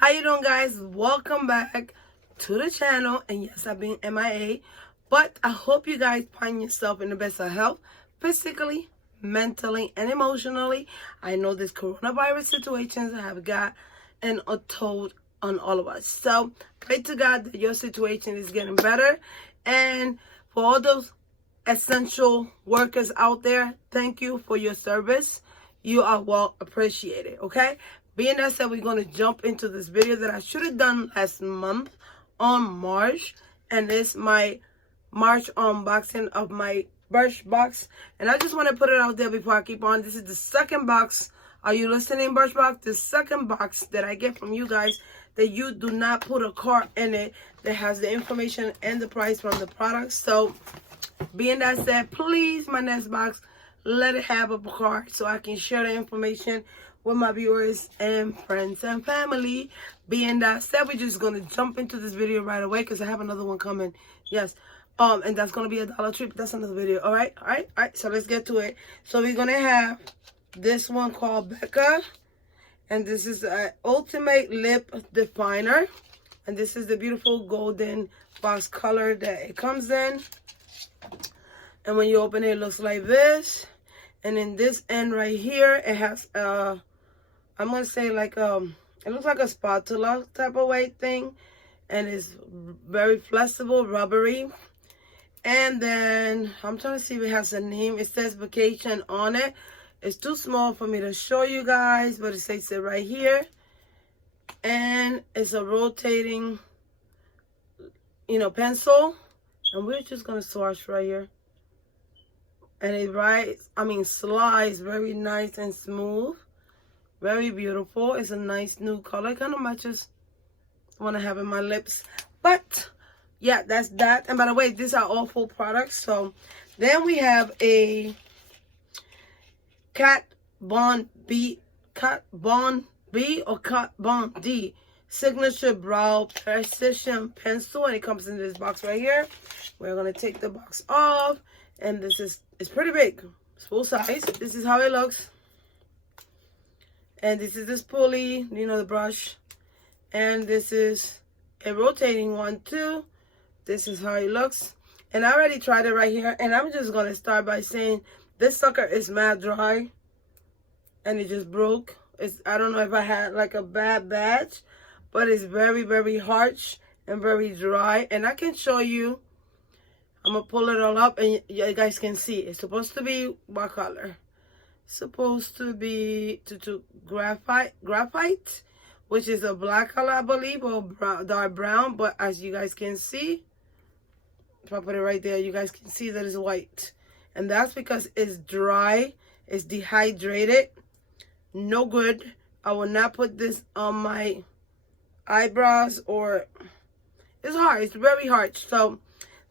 How you doing, guys? Welcome back to the channel. And yes, I've been MIA, but I hope you guys find yourself in the best of health, physically, mentally, and emotionally. I know this coronavirus situations have got a toll on all of us. So pray to God that your situation is getting better. And for all those essential workers out there, thank you for your service. You are well appreciated, okay? Being that said, we're going to jump into this video that I should have done last month on March. And it's my March unboxing of my Birchbox. And I just want to put it out there before I keep on. This is the second box. Are you listening, Birchbox? The second box that I get from you guys that you do not put a card in it that has the information and the price from the product. So being that said, please, my next box, let it have a card so I can share the information with my viewers and friends and family. Being that said, we're just going to jump into this video right away because I have another one coming. Yes. And that's going to be a Dollar Tree, but that's another video. All right. So let's get to it. So we're going to have this one called Becca. And this is an Ultimate Lip Definer. And this is the beautiful golden box color that it comes in. And when you open it, it looks like this. And in this end right here, it has I'm gonna say like it looks like a spatula type of weight thing, and it's very flexible, rubbery. And then I'm trying to see if it has a name. It says vacation on it. It's too small for me to show you guys, but it says it right here. And it's a rotating, pencil. And we're just gonna swatch right here. And it slides very nice and smooth. Very beautiful. It's a nice new color. Kind of matches what I have in my lips. But yeah, that's that. And by the way, these are all full products. So then we have a Kat Von B or Kat Von D signature brow precision pencil, and it comes in this box right here. We're gonna take the box off, and it's pretty big. It's full size. This is how it looks. And this is this pulley, the brush. And this is a rotating one too. This is how it looks. And I already tried it right here. And I'm just going to start by saying this sucker is mad dry. And it just broke. I don't know if I had like a bad batch. But it's very, very harsh and very dry. And I can show you. I'm going to pull it all up and you guys can see. It's supposed to be what color? Supposed to be to graphite, which is a black color, I believe, or dark brown. But as you guys can see, if I put it right there, you guys can see that it's white. And that's because it's dry, it's dehydrated. No good. I will not put this on my eyebrows, or it's hard. It's very hard. So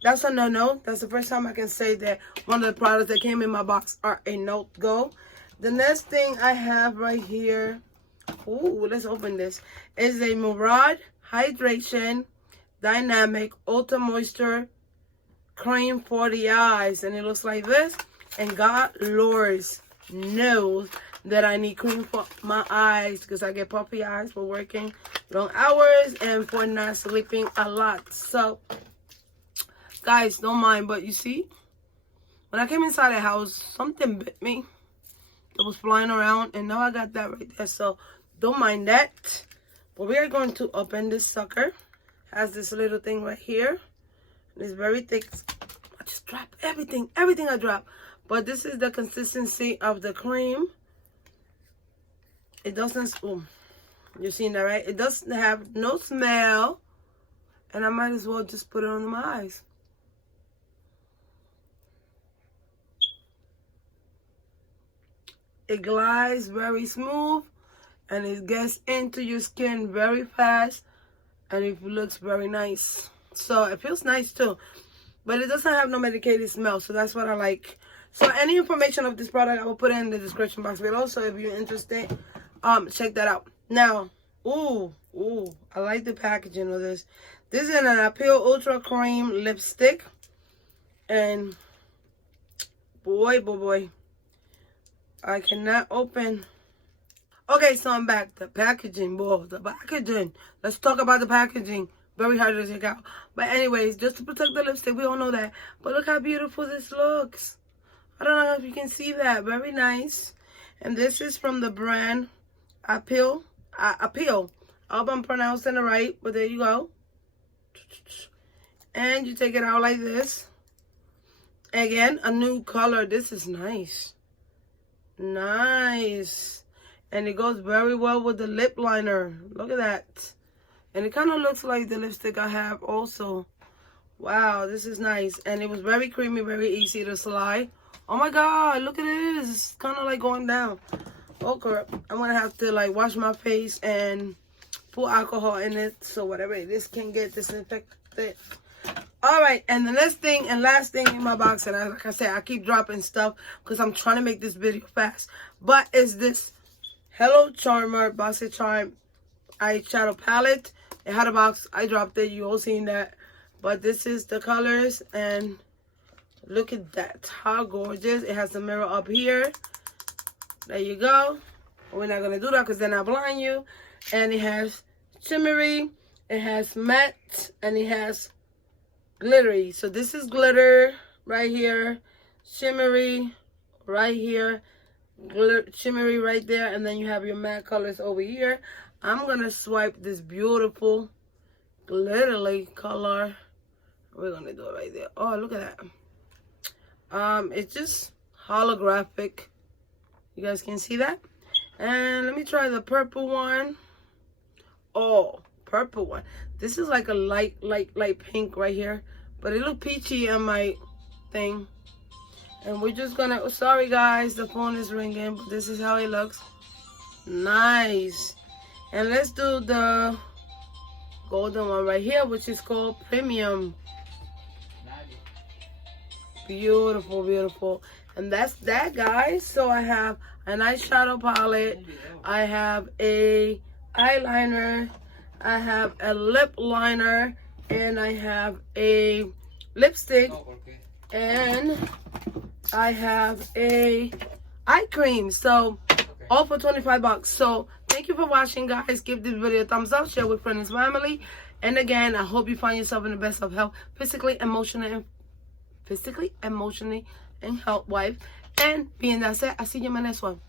that's a no-no. That's the first time I can say that one of the products that came in my box are a no-go. The next thing I have right here, let's open this, is a Murad Hydration Dynamic Ultra Moisture Cream for the eyes. And it looks like this. And God Lord knows that I need cream for my eyes because I get puffy eyes for working long hours and for not sleeping a lot. So guys, don't mind, but you see, when I came inside the house, something bit me. It was flying around, and now I got that right there. So don't mind that. But we are going to open this sucker. Has this little thing right here. And it's very thick. I just dropped everything. Everything I dropped. But this is the consistency of the cream. It doesn't, you're seeing that, right? It doesn't have no smell. And I might as well just put it on my eyes. It glides very smooth, and it gets into your skin very fast, and it looks very nice. So it feels nice too, but it doesn't have no medicated smell, so that's what I like. So any information of this product I will put it in the description box below. So if you're interested, check that out. Now, I like the packaging of this. This is an Appeal Ultra Cream lipstick, and boy, I cannot open Okay, so I'm back. The packaging, boy. The packaging. Let's talk about the packaging. Very hard to take out. But anyways, just to protect the lipstick, we all know that. But look how beautiful this looks. I don't know if you can see that. Very nice. And this is from the brand Appeal. I hope I'm pronouncing it right, but there you go. And you take it out like this. Again, a new color. This is nice. Nice. And it goes very well with the lip liner. Look at that. And it kind of looks like the lipstick I have also. Wow, this is nice. And it was very creamy, very easy to slide. Oh my God, look at this. It's kind of like going down. Oh crap. I'm going to have to like wash my face and put alcohol in it. So whatever it is can get disinfected. Alright, and the next thing and last thing in my box, and like I said, I keep dropping stuff because I'm trying to make this video fast. But it's this Hello Charmer BoxyCharm eyeshadow palette. It had a box. I dropped it. You all seen that. But this is the colors, and look at that. How gorgeous. It has a mirror up here. There you go. We're not going to do that because then I'll blind you. And it has shimmery. It has matte. And it has glittery. So this is glitter right here. Shimmery right here. Shimmery right there. And then you have your matte colors over here. I'm going to swipe this beautiful glittery color. We're going to do it right there. Oh, look at that. It's just holographic. You guys can see that? And let me try the purple one. Oh, purple one. This is like a light pink right here. But it looked peachy on my thing. And we're just going to... Sorry, guys. The phone is ringing. But this is how it looks. Nice. And let's do the golden one right here, which is called Premium. Beautiful, beautiful. And that's that, guys. So I have an eyeshadow palette. I have a eyeliner. I have a lip liner. And I have a lipstick. And I have a eye cream. So all for 25 bucks. So thank you for watching, guys. Give this video a thumbs up. Share with friends and family. And again, I hope you find yourself in the best of health, physically, emotionally, and health-wise. And being that said, I'll see you in my next one.